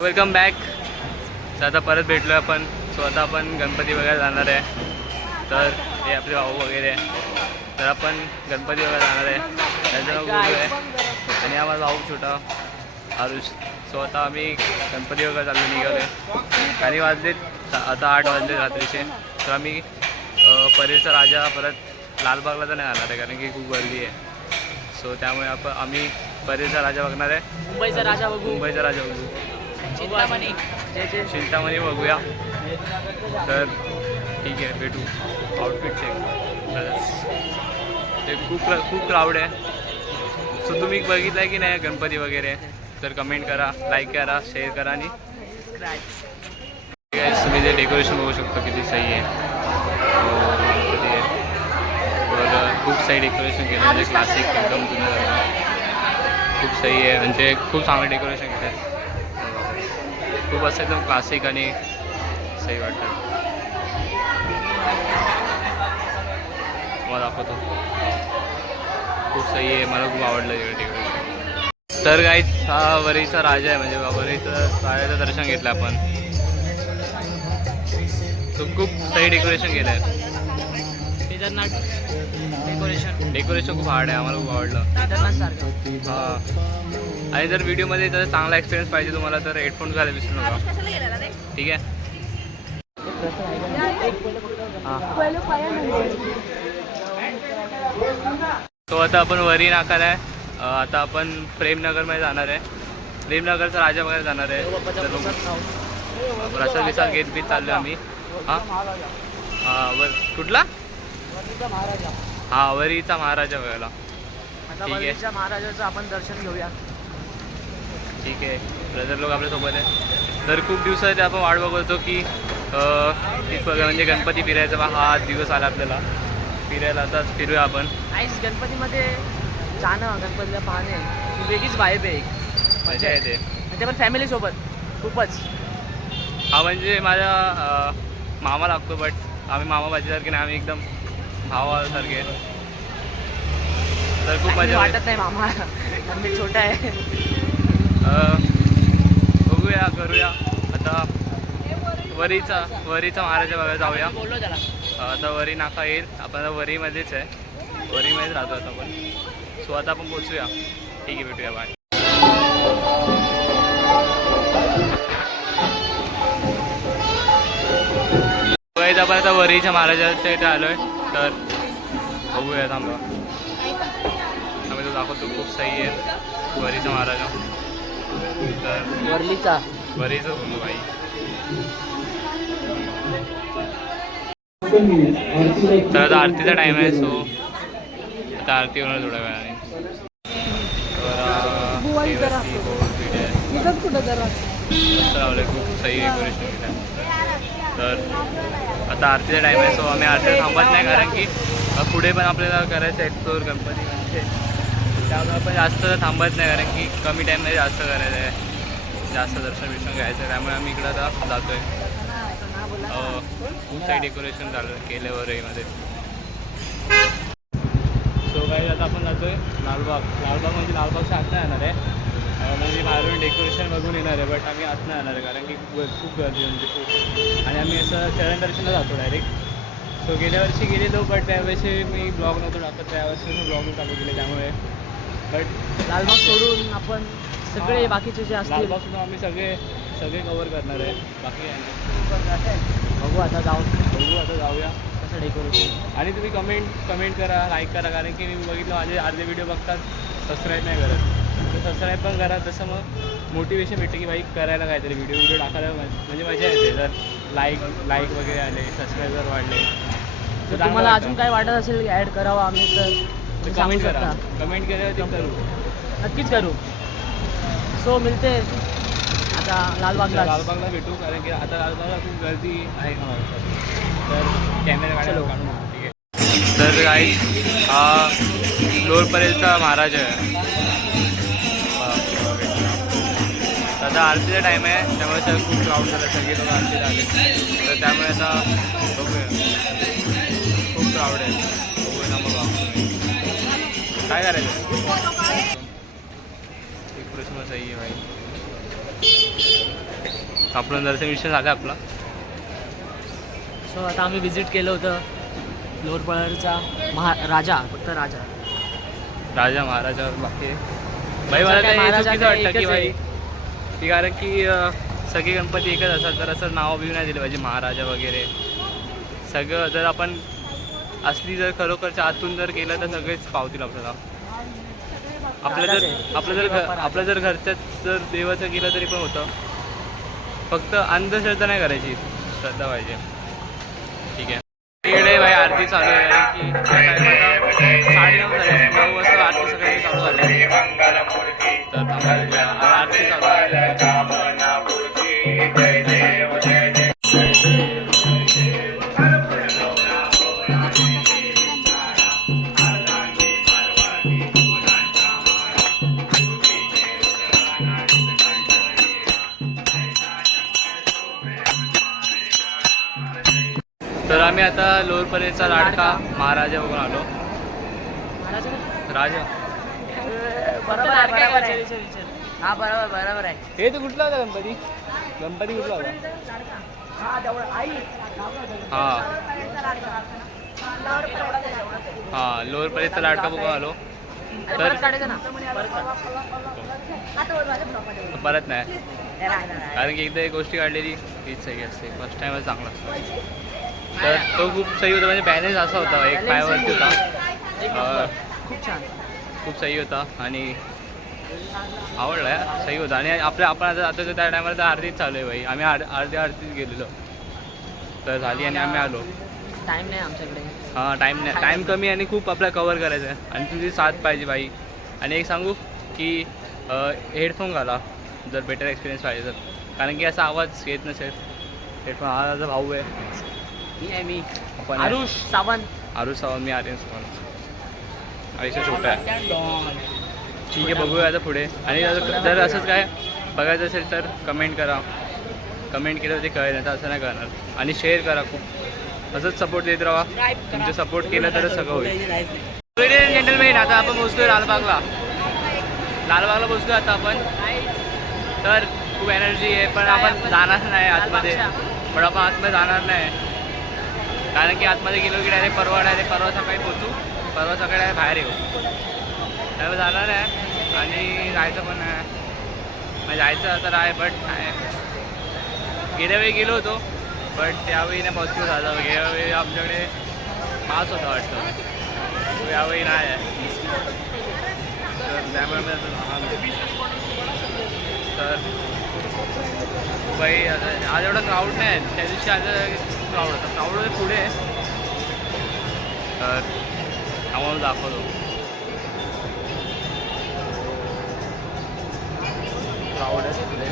Welcome back. आता परत भेटलो आपण. सो आता आपण गणपती वगैरे जाणार आहे. तर हे आपले भाऊ वगैरे आहे. तर आपण गणपती वगैरे जाणार आहे. त्याचं नाव आहे आणि आम्हाला भाऊ छोटा आरुष. सो आता आम्ही गणपती वगैरे चाललो निघालो आहे. आणि वाजलेत आता 8 वाजले रात्रीचे. तर आम्ही परेलचा राजा परत लालबागला तर नाही जाणार आहे कारण की खूप गर्दी आहे. सो त्यामुळे आम्ही परेलचा राजा बघणार आहे. मुंबईचा राजा बघू. मुंबईचा राजा बघू. चिंतामणी बघूया. तर ठीक आहे, भेटू. Outfit check. ते खूप क्राऊड आहे. सो तुम्ही बघितलं आहे की नाही गणपती वगैरे? तर कमेंट करा, लाईक करा, शेअर करा आणि तुम्ही जे डेकोरेशन बघू शकतो किती सही आहे. तर खूप सही डेकोरेशन केलं म्हणजे क्लासिक एकदम जुनं. खूप सही आहे म्हणजे खूप चांगलं डेकोरेशन केलं आहे. खूप असं एकदम क्लासिक आणि सही वाटतं. मला दाखवतो. खूप सही आहे, मला खूप आवडलं डेकोरेशन. तर गाईज हा वरीचा राजा आहे म्हणजे वरीचं राजाचं दर्शन घेतलं आपण. तो खूप सही डेकोरेशन केलं आहे. केदारनाथ डेकोरेशन खूप हार्ड आहे, आम्हाला खूप आवडलं. केदारनाथ हां. आणि जर व्हिडिओमध्ये जर चांगला एक्सपिरियन्स पाहिजे तुम्हाला तर हेडफोन घालायला विसरू नका. ठीक आहे. तो आता आपण वरी नाकाला आहे. आता आपण प्रेमनगरमध्ये जाणार आहे. प्रेमनगरचा राजा वगैरे जाणार आहे. प्रसाद विसाद घेत बीत चाललो आम्ही. हां कुठला? हा वरीचा महाराजा बघायला. ठीक आहे, महाराजाचं आपण दर्शन घेऊया. ठीक आहे. ब्रदर लोक आपल्यासोबत आहे. तर खूप दिवसात आपण वाट बघतो की म्हणजे गणपती फिरायचा हा दिवस आला आपल्याला फिरायला. आताच फिरूया आपण. आईस गणपतीमध्ये जाणं, गणपतीला पाहणे वेगळीच वाईब आहे. एक मजा येते. ते पण फॅमिलीसोबत खूपच. हा म्हणजे माझा मामा लागतो बट आम्ही मामा भाजीसारखे नाही, आम्ही एकदम भावासारखे. तर खूप मजा वाटत नाही मामा, मी छोटा आहे. बघूया करूया. आता वरीचा महाराजा बघायला जाऊया. बोललो त्याला. आता वरी नाका येईल. आपण आता वरीमध्येच आहे, वरीमध्येच राहतो आता आपण. सो आता आपण पोचूया. ठीक आहे, भेटूया. बाय. आपण आता वरीच्या महाराजाच्या इथे आलो आहे. तर बघूया थांबा. आम्ही तो दाखवतो. खूप सही आहे वरीचा महाराजा. तर वरीचं बोलू बाई. तर आता आरतीचा टाईम आहे. सो आता आरती होणार थोड्या वेळाने. तर लावलं खूप सही डेकोरेशन केलं. तर आता आरतीचा टाईम आहे. सो आम्ही आरतीला थांबत नाही कारण की पुढे पण आपल्याला करायचं एक्सप्लोर गणपती म्हणजे. त्यामुळे आपण जास्त थांबत नाही कारण की कमी टाईममध्ये जास्त करायचं आहे, जास्त दर्शन विर्शन घ्यायचं आहे. त्यामुळे आम्ही इकडं आता जातो आहे. खूप काही डेकोरेशन केलं वरईमध्ये. सो काही आता आपण जातो आहे लालबाग. म्हणजे लालबागच्या आत नाही येणार आहे. म्हणजे बाहेरून डेकोरेशन बघून येणार आहे बट आम्ही आत नाही येणार आहे कारण की खूप गर्दी म्हणजे खूप. आणि आम्ही असं चरण दर्शनला जातो डायरेक्ट. सो गेल्या वर्षी गेलेलो बट त्यावेळेस मी ब्लॉग नव्हतो टाकत. त्यावेळेस मी ब्लॉग चालू केले त्यामुळे. बट लालबाग सोडून आपण सगळे बाकीचे जे असतील लालबाग सोडून आम्ही सगळे कवर करणार आहे. बाकी बघू आता जाऊया कसं डेकोरेशन. आणि तुम्ही कमेंट करा, लाईक करा कारण की मी बघितलं माझे अर्धे व्हिडिओ बघतात सबस्क्राईब नाही करत. तर सबस्क्राईब पण करा. तसं मग मोटिवेशन भेटते की बाई करायला काहीतरी व्हिडिओ टाकायला म्हणजे मजा येते. जर लाईक वगैरे आले, सबस्क्रायबर वाढले तर तुम्हाला अजून काय वाटत असेल की ॲड करावं आम्ही तर कमेंट करा. कमेंट केल्यावर करू, नक्कीच करू. सो मिळते आता लालबागला भेटू कारण की आता लालबागला खूप गर्दी आहे ना. तर कॅमेरा काढून ठीक आहे. तर गाईस हा लोअर परेलचा महाराज आहे. आता आरतीचा टाईम आहे त्यामुळे सर खूप क्राऊड झालं. सगळे लोक आरतीला आले तर त्यामुळे आता बघूया. खूप क्राऊड आहे. बघूया ना मग काय करायचं. एक प्रश्न सही आहे भाई. आपण दर्शन विषय झालं आपला. सो आता आम्ही विजिट केलं होतं लोअरपळरचा राजा, फक्त राजा महाराजा. बाकी भाई मला काय ते महाराजा चुकीचं काय वाटतं की एकच भाई आहे. की कारण की सगळे गणपती एकच असतात तर असं नाव बिव नाही दिलं पाहिजे महाराजा वगैरे. सगळं जर आपण असली जर खरोखरच्या आतून जर केलं तर सगळेच पावतील आपल्याला. आपलं जर घरच्याच जर देवाचं केलं तरी पण होतं. फक्त अंधश्रद्धा नाही करायची, श्रद्धा पाहिजे. ठीक आहे. इकडे भाई आरती चालू आहे की 9:30 झाले, 9 वाजता आरती सकाळी चालू झाली. तर आरती चालू आहे. तर आम्ही आता लोअरपरेचा लाडका महाराजा बघून आलो. राजा बरोबर आहे. हा बरोबर आहे. हे तर कुठला होता गणपती कुठला होता? हा लोअरपरेचा लाडका बघून आलो. तर परत नाही, कारण की एकदा एक गोष्टी काढलेली तीच सही असते. फर्स्ट टाइमच चांगला असतो. तर तो खूप सही होता. म्हणजे बॅलेन्स असा होता, एक पायावरती होता. खूप सही होता आणि आवडला. सही होता. आणि आपण आता त्या टायमाला तर आरतीच चालू आहे भाई. आम्ही अर्ध्या आरतीत गेलेलो तर झाली आणि आम्ही आलो. टाईम नाही आमच्याकडे. हां टाईम कमी आणि खूप आपल्याला कवर करायचं आहे आणि तुझी साथ पाहिजे भाई. आणि एक सांगू की हेडफोन घाला जर बेटर एक्सपिरियन्स पाहिजे तर, कारण की असा आवाज येत नसेल. हेडफोन हा माझा भाऊ आहे. मी आपण आरुष सावंत. मी आर्यन सावंत. आयुष्य छोटा आहे. ठीक आहे, बघूया आता पुढे. आणि जर असंच काय बघायचं असेल तर कमेंट करा. कमेंट केलं ते कळेल, नाही तर असं नाही करणार. आणि शेअर करा. खूप असंच सपोर्ट देत राहा. तुमचं सपोर्ट केलं तरच सगळं होईल. लेडीज अँड जेंटलमेन, आता आपण पोचतोय लालबागला पोचतोय आता आपण. तर खूप एनर्जी आहे पण आपण जाणार नाही आतमध्ये. जाणार नाही कारण की आतमध्ये गेलो की डायरेक्ट परवा सकाळी पोचू. परवा सकाळी डायरेक्ट बाहेर येऊ. त्यामुळे जाणार आहे आणि जायचं पण आहे. म्हणजे जायचं तर आहे बट गेल्या वेळी गेलो होतो बट त्यावेळी नाही पॉसिबल झालं. गेल्या वेळी आमच्याकडे पास होता वाटतं, यावेळी नाही आहे. तर त्यामुळे मी तर बाई आज एवढा क्राऊड नाही आहे. त्या दिवशी आज क्राऊड होतं पुढे. तर आम्हाला दाखवतो क्राऊड आहे पुढे.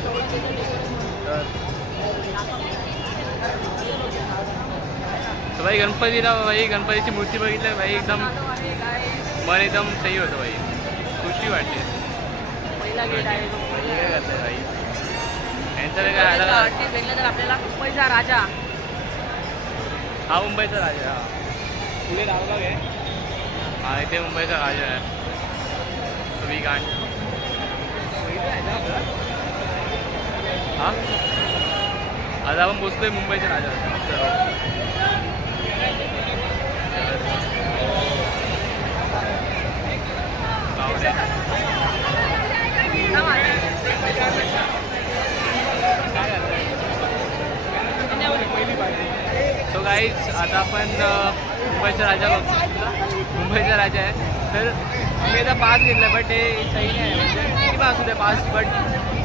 तर भाई गणपतीची मूर्ती बघितलं भाई, एकदम मन एकदम सही होतं भाई. खुशी वाटते. पहिला गेट आहे भाई यांचं काय भेटलं तर आपल्याला मुंबईचा राजा. हा मुंबईचा राजा. पुढे लालबाग आहे. हा इथे मुंबईचा राजा आहे. तुम्ही कांड हा आज आपण पोचतोय मुंबईच्या राजा. सो गाईज आता आपण मुंबईचा राजा आहे. तर मी आता पास घेतला बट ते सही नाही आहे. म्हणजे किती पास होते पास, बट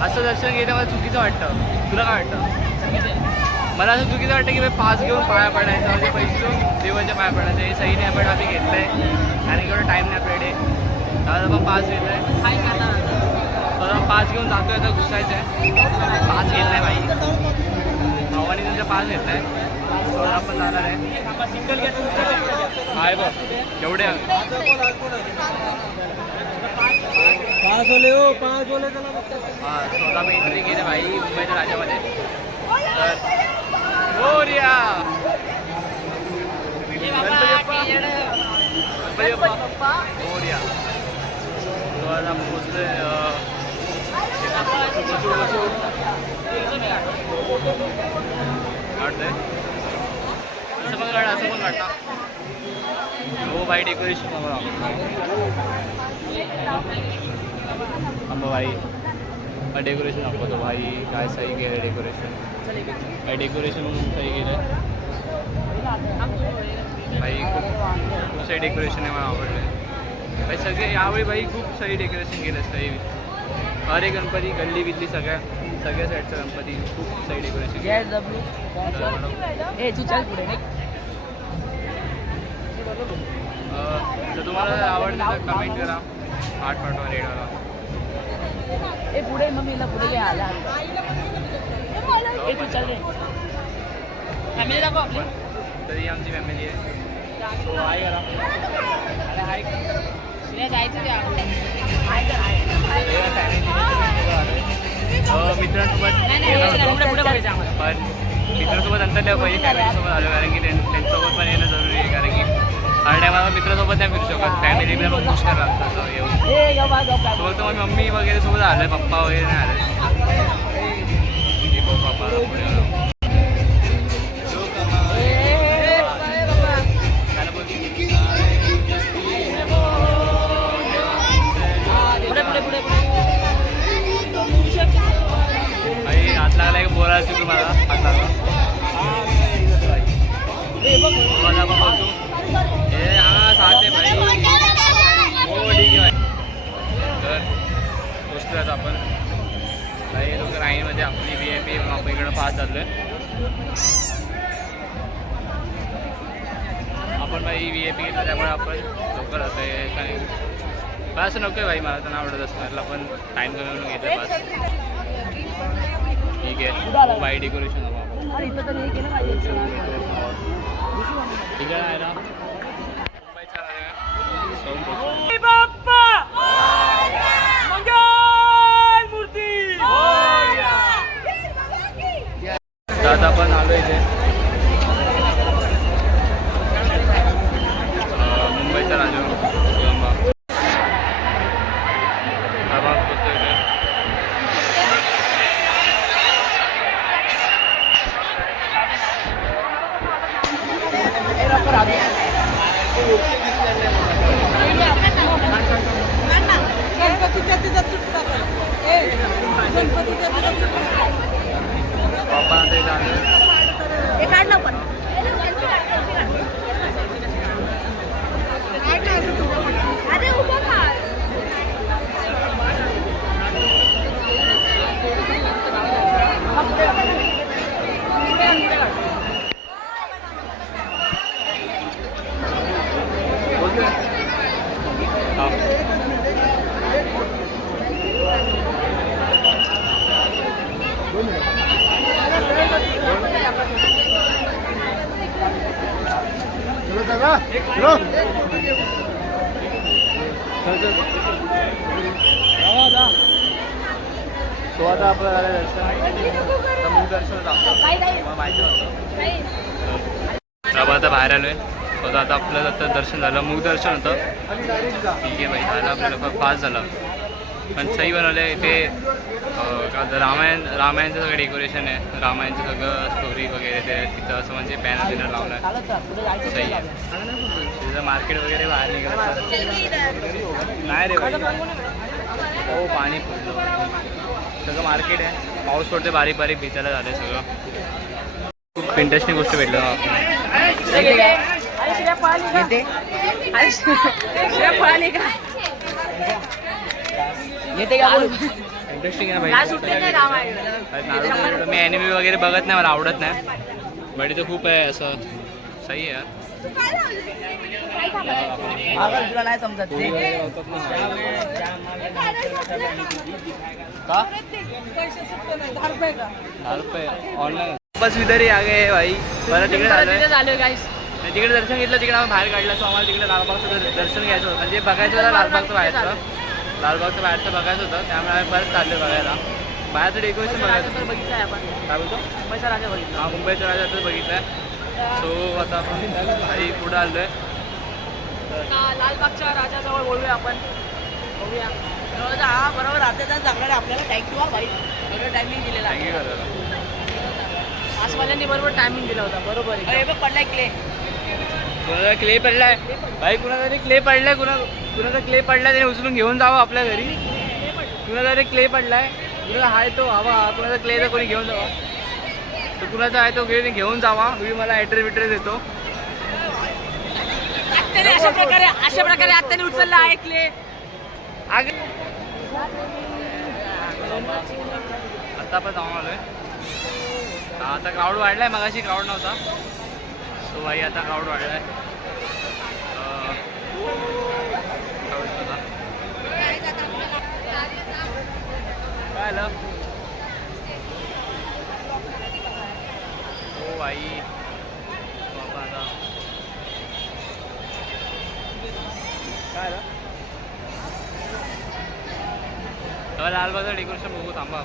असं दर्शन घेणं मला चुकीचं वाटतं. तुला काय वाटतं? मला असं चुकीचं वाटतं की पास घेऊन पाया पडायचं, म्हणजे पैसे घेऊन देवाच्या पाया पडायचं. हे सही नाही बट आम्ही घेतलं आहे कारण की एवढं टाईम नाही आपल्याकडे. आज आपण पास घेतलं आहे. काय करणार तर पास घेऊन जातोय आता घुसायचं आहे. पास घेतला आहे भाई, भावाने तुमचा पास घेतला आहे. तर आपण जाणार आहे. सिंगल गेट आहे बघ एवढे. हां स्वतः मी एंट्री केली भाई मुंबईच्या राजामध्ये. तर मोरया गणपती बाप्पा मोरया. तर आज आपण पोचलोय. काढ ना. हो भाई डेकोरेशन भाई डेकोरेशन दाखवतो भाई. काय सही केलं डेकोरेशन. काय डेकोरेशन सही केलं भाई. खूप सही डेकोरेशन आहे. मला आवडलं भाई. सगळे यावेळी भाई खूप सही डेकोरेशन केलं. सही अरे गणपती गल्ली बिल्ली सगळ्या साईडचा गणपती खूप सही डेकोरेशन ए तू चल पुढे तर तुम्हाला आवडलं तर कमेंट करा. 8 पाठवा रेडवाला. ए पुढे मम्मीला पुढे घे आला ए तू चल रे. फॅमिली दाखव आपली. तरी आमची फॅमिली आहे. सो हाय करा. अरे हाय जायचं ते मित्रांसोबत पण मित्रांसोबत अंतर द्या पाहिजे. फॅमिलीसोबत आलो कारण की त्यांच्यासोबत पण येणं जरुरी आहे. कारण की हर टायमाला मित्रासोबत नाही फिरू शकत. फॅमिलीला पण खुश करा असं येऊन. सोबत मग मम्मी वगैरे सोबत आलं. पप्पा वगैरे नाही आले. पप्पा पुढे आलो. हात लागला एक बोलायचं तुम्हाला. हात लागला हे हा साथ आहे भाई. हो ठीक आहे भाई. तर पोचतोय आता आपण. काही लोक लाईनमध्ये आपली VIP आपण इकडं पाहत चाललो आहे. आपण भाई VIP घेतलं त्यामुळे आपण लवकर होतो आहे. काही पण असं नको आहे भाई. मला तर आवडत असणारला पण टाईम करून घेतलं बस. ठीक आहे भाई. डेकोरेशन ठीक आहे ना. आता आपण आलो इथे मुंबईचा राजा सो आता आपलं झालं दर्शन. मुखदर्शन माहिती होतं. आता बाहेर आलो आहे. आता आपलं आता दर्शन झालं. मुखदर्शन होतं. ठीक आहे भाई. झालं आपल्याला पास झालं. पण सही बनवलं आहे इथे. रामायणचं सगळं डेकोरेशन आहे. रामायणचं सगळं स्टोरी वगैरे ते तिथं असं म्हणजे पॅनल बिनर लावलं आहे. सही आहे. तिथं मार्केट वगैरे बाहेर निघालं नाही रे भाई. हो पाणी पडलं. सगळं मार्केट आहे. पाऊस पडते बारीक बारीक भिजायला झालं सगळं. खूप इंटरेस्टिंग गोष्ट भेटलं इंटरेस्टिंग आहे भाई. मी ॲनिमे वगैरे बघत नाही. मला आवडत नाही. बट इथं खूप आहे असं. सही आहे. तुला नाही समजत ऑनलाईन बस विदरी आ गए भाई. मला तिकडे झालं गाईस. तिकडे दर्शन घेतलं. तिकडे आम्ही बाहेर काढलं. सो आम्हाला तिकडे लालबागचं दर्शन घ्यायचं होतं. म्हणजे बघायचं होतं लालबागचं बाहेरचं. लालबागचं बाहेरचं बघायचं होतं. त्यामुळे आम्ही परत चाललो बघायला. बाहेरचं डेकोरेशन बघायचं तर बघितलं आहे आपण. काय बोलतो. मुंबईचा राजा बघितला. हा मुंबईचा राजा तर बघितलं आहे. सो आता आपण काही पुढं आलो आहे. लालबागच्या राजाजवळ बोलूया आपण. बघूया. हा बरोबर राहते तर चांगलं आपल्याला. थँक्यू हा भाई. बरोबर टायमिंग दिलेला आहे. थँक्यू करायला. आसवाल्यांनी बरोबर टायमिंग दिला होता. बरोबर आहे. बघ पडला क्ले. कुणाचा क्ले पडलाय भाई, कुणाचा तरी क्ले पडलाय, कुणाचा क्ले पडलाय त्याने उचलून घेऊन जावं आपल्या घरी. कुणाचा तरी क्ले पडलाय, कुणाचा आहे तो हवा, कुणाचा क्ले तर कोणी घेऊन जावा. तो कुणाचा आहे तो घेऊन जावा. मी मला ॲड्रेस बिड्रेस देतो. अशा प्रकारे आत्याने उचलला ऐकले. आता आपण जाऊन आलोय. आता क्राऊड वाढलाय, मगाशी क्राऊड नव्हता. तो भाई आता क्राऊड वाढलाय. काय आलं हो भाई बाबा. आता काय आलं लालबागचं डेकोरेशन बघू थांबा.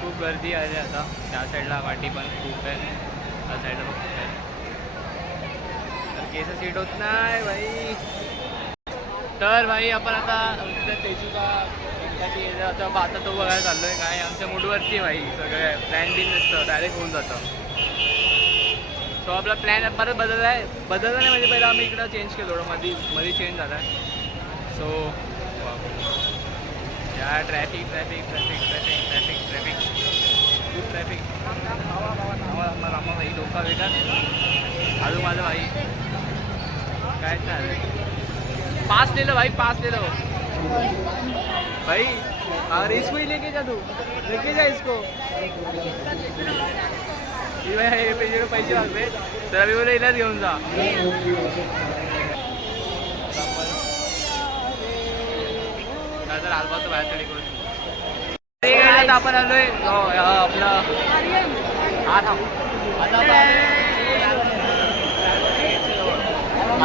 खूप गर्दी आहे आता. त्या साईडला वाटी पण खूप आहे, त्या साईडला पण खूप आहे. तर केस सीट होत नाही भाई. तर भाई आपण आता तेजूचा आता तो बघायला चाललो आहे. काय आमच्या मूडवरती भाई सगळं प्लॅन बिन नसतं, डायरेक्ट होऊन जातं. सो आपला प्लॅन परत बदलला नाही म्हणजे पहिला आम्ही इकडं चेंज केलं थोडं, मध्ये चेंज झाला आहे. सो या ट्रॅफिक खूप ट्रॅफिक. रामा भाई डोका वेगळा अजून माझं भाई काय नाही. पास ले भाई, पास ले लो भाई. और इसको ही लेके जा, तू लेके जा इसको. पैसे लागले तर आम्ही बोला इलाच घेऊन जा. तर लालबागचं बाहेरचं डेकोरेशन आपण आलोय आपलं आता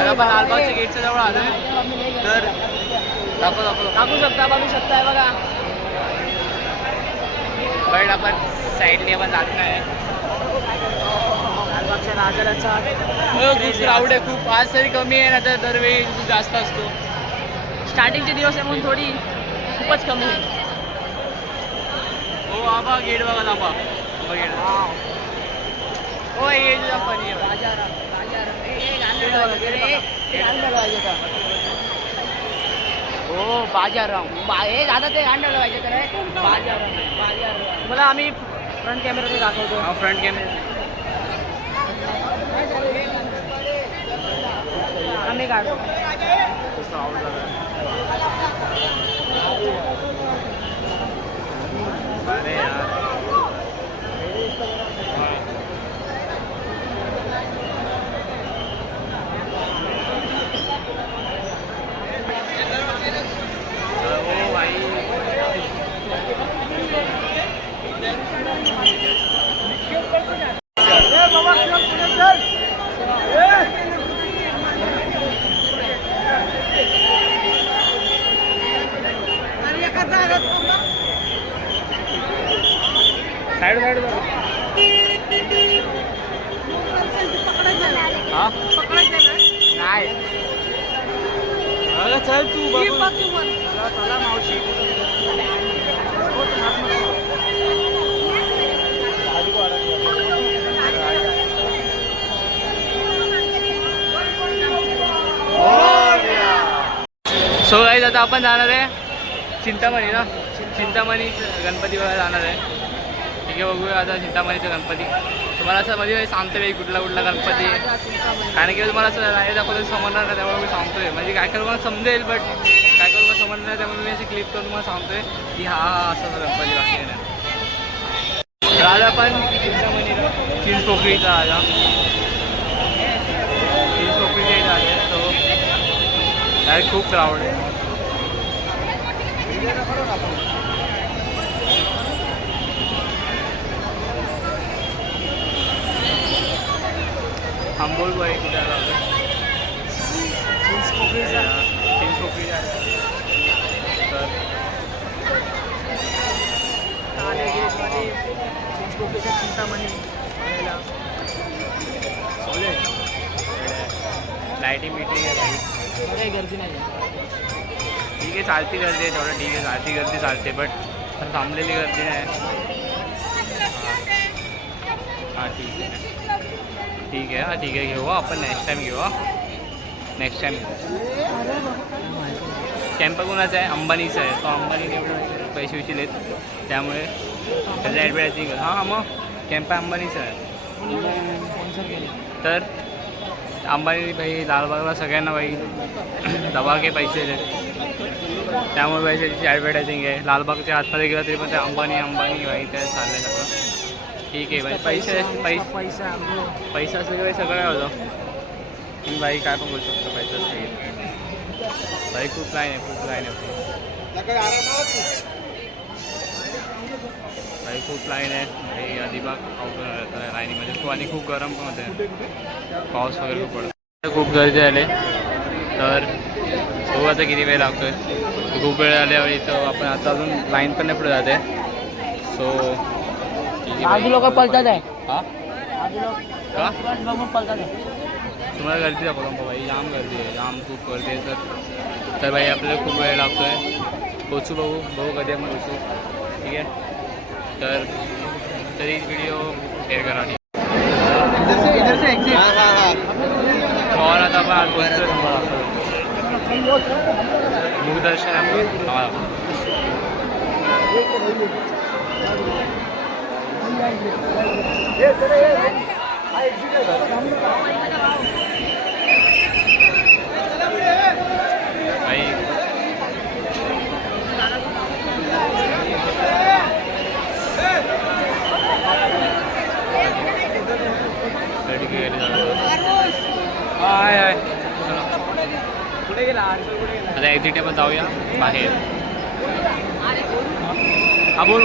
आपण लालबागच्या गेटच्या जवळ आलोय. तर बघू शकताय बघा. बट आपण साईडने पण जात नाही. लालबागच्या राजाचा खूप क्राऊड आहे खूप. आज तरी कमी आहे ना, तर दरवेळी खूप जास्त असतो. स्टार्टिंगचे दिवस आहे म्हणून थोडी खूपच कमी आहे. हो आबा गेट बघा आबा गेट. हो हे पण हो बाजाराम हे दादा ते गांड पाहिजे तर बाजाराम. मला आम्ही फ्रंट कॅमेरा दाखवतो. हा फ्रंट कॅमेरा आम्ही काढतो. अरे यार ओ भाई साइड हाँ नाही अगं चल तू चला मावशी. सो गाईज आता आपण जाणार आहे चिंतामणी ना. चिंतामणी गणपती बघायला जाणार आहे. ठीक आहे बघूया आता चिंतामणीचा गणपती. तुम्हाला असं मध्ये सांगतो मी कुठला गणपती आहे, कारण की तुम्हाला असं नाही दाखवलं समजणार नाही, त्यामुळे मी सांगतोय. म्हणजे काय करू मला समजेल बट काय करू मला समजणार नाही, त्यामुळे मी अशी क्लिप करून तुम्हाला सांगतोय की हा असं गणपती बाकी नाही. राजा पण चिंतामणीला चिंचपोकळीचा राजा चिंचपोकळीच्या इथं आले. तो डायरेक्ट खूप क्राऊड आहे. आंबोलबाई कुठे आला चिंचपोकळीचा तर चिंतामणी लाईटिंग मीटिंग आहे काही गर्दी नाही. ठीक आहे चालती गर्दी आहे तेवढं ठीक आहे. चालती गर्दी चालते बट थांबलेली गर्दी नाही. हां ठीक आहे. हां ठीक आहे घेऊ आपण नेक्स्ट टाईम घेऊ. नेक्स्ट टाइम कॅम्प कोणाचा आहे? अंबानीचा आहे. तो अंबानीने एवढे पैसे उचलेत त्यामुळे त्याचं ॲडव्हर्टायझिंग. हां मग कॅम्प अंबानीचा आहे. तर अंबानी भाई लालबागला सगळ्यांना भाई दबाके पैसे देत त्यामुळे भाई त्याची ॲडव्हर्टायझिंग आहे. लालबागच्या आतमध्ये गेलं तरी पण ते अंबानी अंबानी भाई ते चाललं सगळं. ठीक आहे भाई पैसे पैसा असलं की सगळं काय होतं. तुम्ही बाई काय पण बोलू शकतो पैसा असलं बाई. खूप लाईन आहे खूप लाईन आहे भाई खूप लाईन आहे भाई. अलिबाग अवघड लाईनीमध्ये खूप आणि खूप गरम पण होते. पाऊस वगैरे खूप पडतो. खूप गर्दी आले तर बघू आता किती वेळ लागतोय. खूप वेळ आल्यावेळी तर आपण आता अजून लाईन पण नाही पुढे जाते. सो आधी लोक पळतात आहे. हां का बघून पळतात आहे. तुम्हाला गर्दी दाखवतो भाई. जाम गर्दी आहे जाम खूप गर्दी आहे. तर भाई आपल्याला खूप वेळ लागतो आहे. पोचू बघू कधी आपण पोचू. ठीक आहे तर तरी व्हिडिओ शेअर करा. और आता आपण आज पोचतो मुखदर्शन आपण भाई कुठे गेला आता एक्झिट आपण जाऊया बाहेर. हा बोल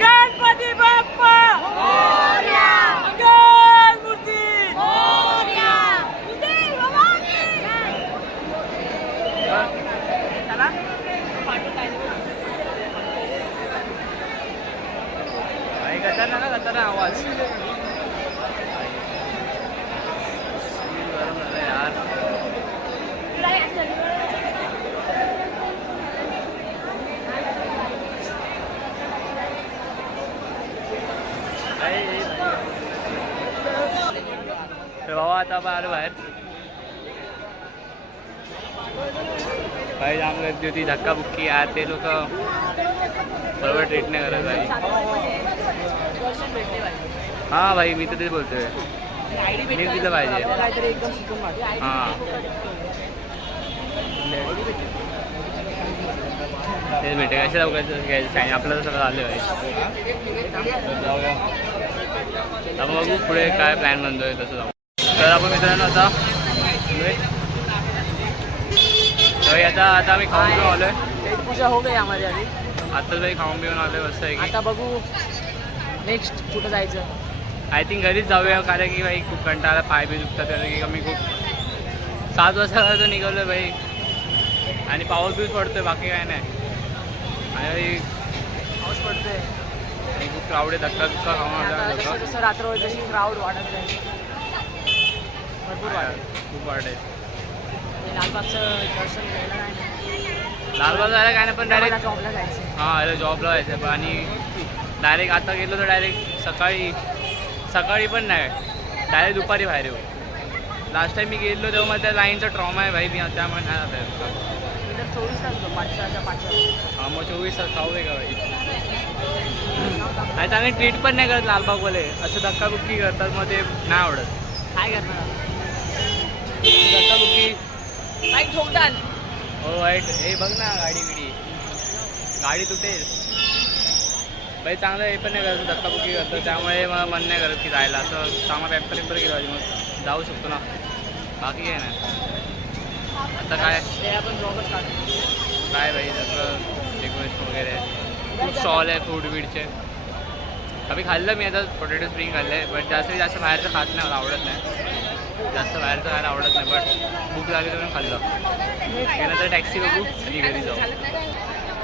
गणपती बाप्पा मोरया. मंगलमूर्ती मोरया. उदय भवानी. चला भाई गताना आवाज गरम झालं यार. तर बाबा आता आपण आलो बाहेर. भाई जाम गर्दी होती धक्काबुक्की यार. ते लोक बरोबर ट्रीट नाही करत भाई. हां भाई मी तर तेच बोलतोय. मी दिलं पाहिजे. हां तेच भेटे कशा जाऊ घ्यायचं आपल्याला सगळं आलं भाई. जाऊया आपण बघू पुढे काय प्लॅन बनतोय तसं जाऊ. तर आपण मित्रांनो आता आता आम्ही खाऊन पिऊन आलो आहे. पूजा हो गई हमारी आधी. आत्ताच भाई खाऊन पिऊन आलो आहे. कसं आहे की आता बघू नेक्स्ट कुठं जायचं. आय थिंक घरीच जाऊया कारण की भाई खूप कंटाळा पाय बी दुखतात कारण की मी खूप 7 वाजता निघालो आहे भाई. आणि पाऊस बीस पडतोय बाकी काय नाही. आणि पाऊस पडतोय आणि खूप क्राऊड आहे. धक्का खाऊन जसं रात्र होईल तशी क्राऊड वाढत जाईल. भरपूर वाढेल. खूप वाढ आहे. लालबागचं दर्शन घ्यायला नाही. लालबाग जायला काय नाही पण डायरेक्ट जॉबला जायचं. हां अरे जॉबला जायचं पण. आणि डायरेक्ट आता गेलो तर डायरेक्ट सकाळी पण नाही डायरेक्ट दुपारी बाहेर येऊ. लास्ट टाइम मी गेलो तेव्हा मला त्या लाईनचा ट्रॉमा आहे भाई. मी त्यामुळे नाही जात आहे. 24 तास 5:00 हां मग 24 तास खाऊ दे का भाई. आणि चांगली ट्रीट पण नाही करत लालबागवाले. असं धक्काबुक्की करतात मग ते नाही आवडत. काय करणार. धक्काबुक्की बाईक ठोकतात. हो वाईट. हे बघ ना गाडी तुटेल भाई. चांगलं हे पण नाही करत धक्काबुक्की करतं त्यामुळे मला मन नाही करत की जायला. असं सामा पेपर गेलं पाहिजे मग जाऊ शकतो ना. बाकी काय नाही. आता काय ते आपण जॉबच काढतो. काय भाई सगळं डेकोरेशन वगैरे खूप स्टॉल आहे फूड बीडचे. आम्ही खाल्लं मी आता पोटॅटो स्प्रिंग खाल्लं आहे बट जास्त बाहेरचं खात नाही. मला आवडत नाही जास्त बाहेरचं खायला आवडत नाही. बट भूक लागली तर मी खाल्लं. नंतर टॅक्सी बघू आणि घरी जाऊ.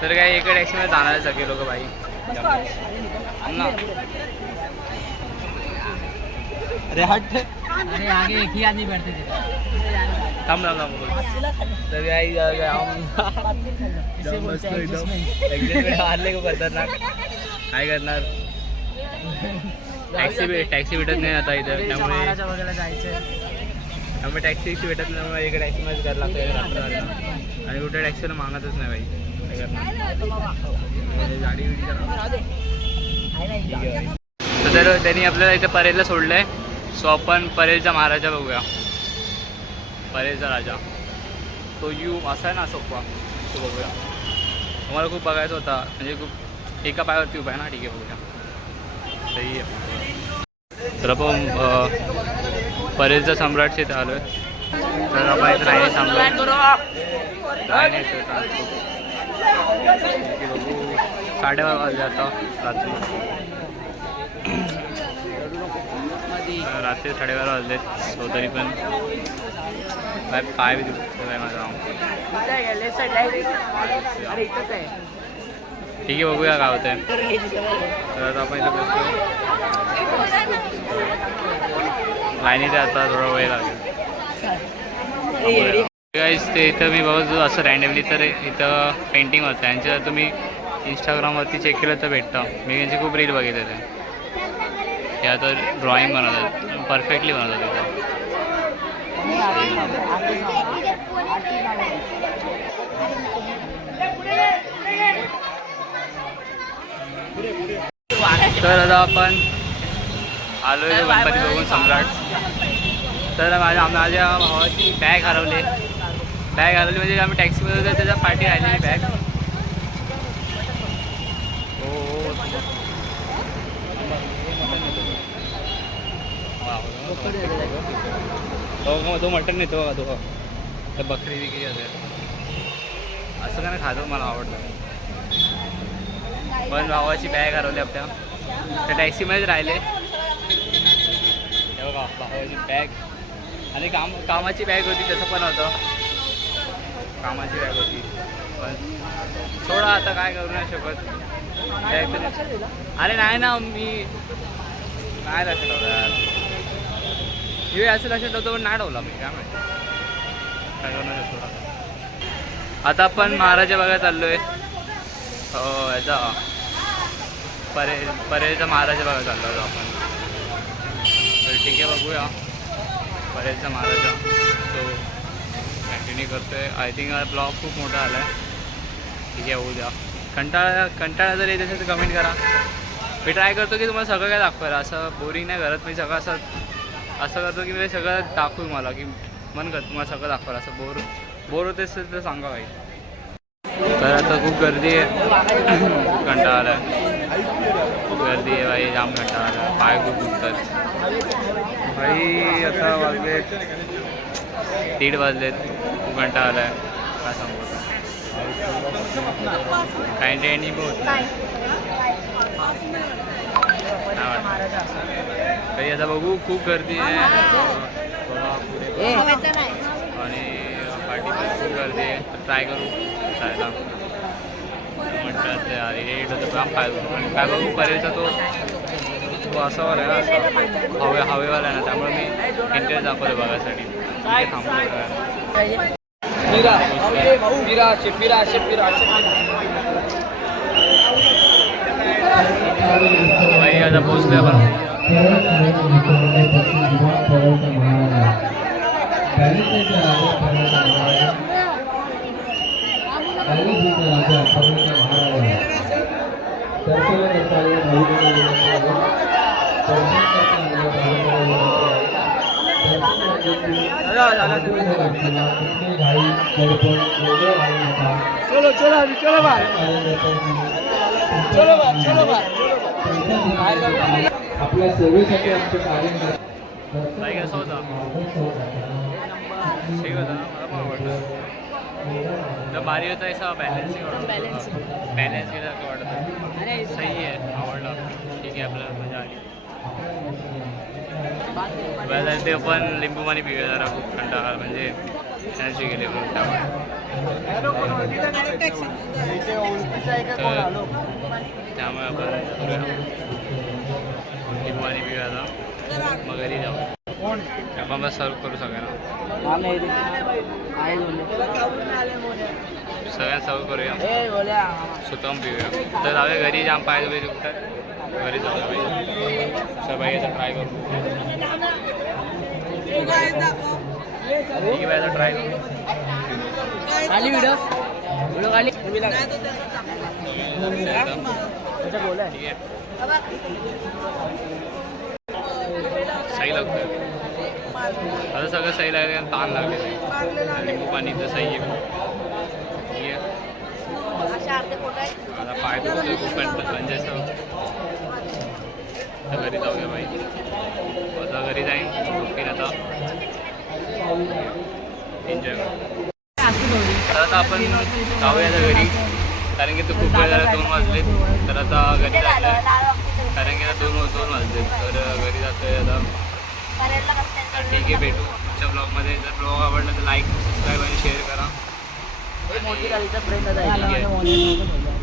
तर काय एका टॅक्सीमध्ये जाणार आहे सगळे लोक भाई. ना अरे हट. अरे आगे एक ही आदमी बैठते थे. थांब तर हारले खूप खतरनाक. काय करणार. टॅक्सी भेटत नाही आता इथं त्यामुळे वगैरे जायचं. त्यामुळे टॅक्सी भेटत नाही, त्यामुळे एका टॅक्सीमध्येच करायला लागतं रात्रवाला. आणि कुठे टॅक्सीला मागतच नाही बाई, काय करणार गाडी बिडी करा. तर त्यांनी आपल्याला इथे परेलला सोडलं आहे. सो आपण परेलचा महाराजा बघूया. परेलचा राजा तो असा आहे ना, सोपा तो बघूया. तुम्हाला खूप बघायचा होता, म्हणजे खूप एका पायावरती उभा आहे ना. ठीक आहे, बघूया. सही आहे. तर आपण परेलचा सम्राटचे इथे आलो आहे. तर आपण इथं राहिले सम्राट बघू. 12:30 वाजले आता रात्री 12:30 वाजले. सो तरी पण पाय बी दुखतो आहे माझा. ठीक आहे, बघूया काय होतं आहे. तर आता आपण इथं बसतो लाईनीत. आता थोडा वेळ लागेल. गाईस ते इथं मी बघतो असं रँडमली, तर इथं पेंटिंग होतं यांच्या. तुम्ही इंस्टाग्रामवरती चेक केलं तर भेटतं. मी यांची खूप रील बघितले ते. हे आता ड्रॉइंग बनवतात, परफेक्टली बनवतात इथं. तर आता आपण आलो आहे गणपती बघून सम्राट. तर माझ्या भावाची बॅग हरवली म्हणजे आम्ही टॅक्सीमध्ये होतो, त्याच्या पाठी राहिलेली बॅग. तो मटण नेतो बघा, तो तर बकरी विकली असेल असं काय खातो, मला आवडतं. पण भावाची बॅग हरवली आपल्या, त्या टॅक्सीमध्येच राहिले. हे बघा भावाची बॅग. आणि कामाची बॅग होती, तसं पण होतं. कामाची बॅग होती, पण सोडा आता काय करू नाही शकत. अरे नाही ना, मी नाही लक्षात ठेवलं यार. हे असं लक्षात ठेवतो, पण नाही ठेवला मी. काय माहिती काय करू नाही शकतो. आता आपण महाराजा बघायला चाललो आहे. याचा परेलचा महाराजा बघायला चाललो होतो आपण. तर ठीक आहे, बघूया परेलचा महाराजा. सो कंटिन्यू करतो आहे. आय थिंक हा ब्लॉग खूप मोठा आला आहे. ठीक आहे, होऊ द्या. कंटाळा जर येत असेल तर कमेंट करा. मी ट्राय करतो की तुम्हाला सगळं काय दाखवायला, असं बोरिंग नाही करत मी. सगळं असं करतो की मी सगळं दाखवू, मला की मन करतं तुम्हाला सगळं दाखवायला. असं बोर होत असेल तर सांगा काही. तर आता खूप गर्दी आहे, कंटाळा आला आहे. गर्दी आहे बाई, जाम कंटाळा आला. पाय खूप दुखतात भाई. आता वाजले 1:30 वाजलेत. खूप कंटाळा आला आहे, काय सांगू. काही ट्रेनिंग होत नाही. तरी आता बघू, खूप गर्दी आहे. आणि पार्टी पण खूप गर्दी आहे. तर ट्राय करू जायला. म्हणतात अरे रेट होतं काम पाहिजे. आणि काय बघू परेलचा तो असावाला आहे ना, असं हवेवाला आहे ना, त्यामुळे मी इंटरेस्ट दाखवलं बघायसाठी. थांबलो भाई. आता पोचलोय आपण. चलो आपल्या सेवेसाठी आमचे कार्य कसं होता ठीक होता ना, मला पण आवडलं. तर भारी होता, असा बॅलन्सिंग बॅलन्स केलं का वाटतं. सही आहे, आवडला. ठीक आहे, आपल्याला मजा आली. बरं ते पण लिंबू पाणी पिऊया जरा, खूप कंटाळा म्हणजे एनर्जी गेली म्हणून. त्यामुळे आपण लिंबू पाणी पिऊया आता, मग घरी जाऊ. आपण बस सर्व करू सगळ्यांना, सगळ्यांना सर्व करूया, सुतम पिऊया. तर जाऊया घरी. जाम पाय वगैरे दुखतात, घरी जाऊया पाहिजे. सगळं ट्राय करू. ठीक आहे आता ट्राय करू. खाली व्हिडिओ खाली ठीक आहे. सही लागतं आता सगळं सही लागले आणि ताण लागलेलं आहे. लिंबू पाणी तर सही आहे. ठीक आहे. आता पाय दुखतोय खूप म्हणजे असं आता घरी जाऊया बाई. आता घरी जाईन झोपेन आता. एन्जॉय करू. तर आता आपण जाऊया आता घरी कारण की तो खूप वेळ झाला 2 वाजलेत. तर आता घरी जायचं कारण की आता 2 वाजलेत तर घरी जातोय आता. तर ठीक आहे भेटू पुढच्या ब्लॉगमध्ये. जर ब्लॉग आवडला तर लाईक सबस्क्राईब आणि शेअर करा. मोठी गाडीचा फ्रेंड आहे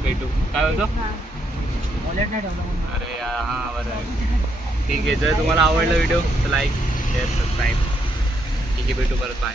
भेटू. काय होतं वॉलेट नाही ठेवलं अरे यार हां बरं आहे. ठीक आहे जर तुम्हाला आवडला व्हिडिओ तर लाईक शेअर सबस्क्राईब. ठीक आहे भेटू परत बाय.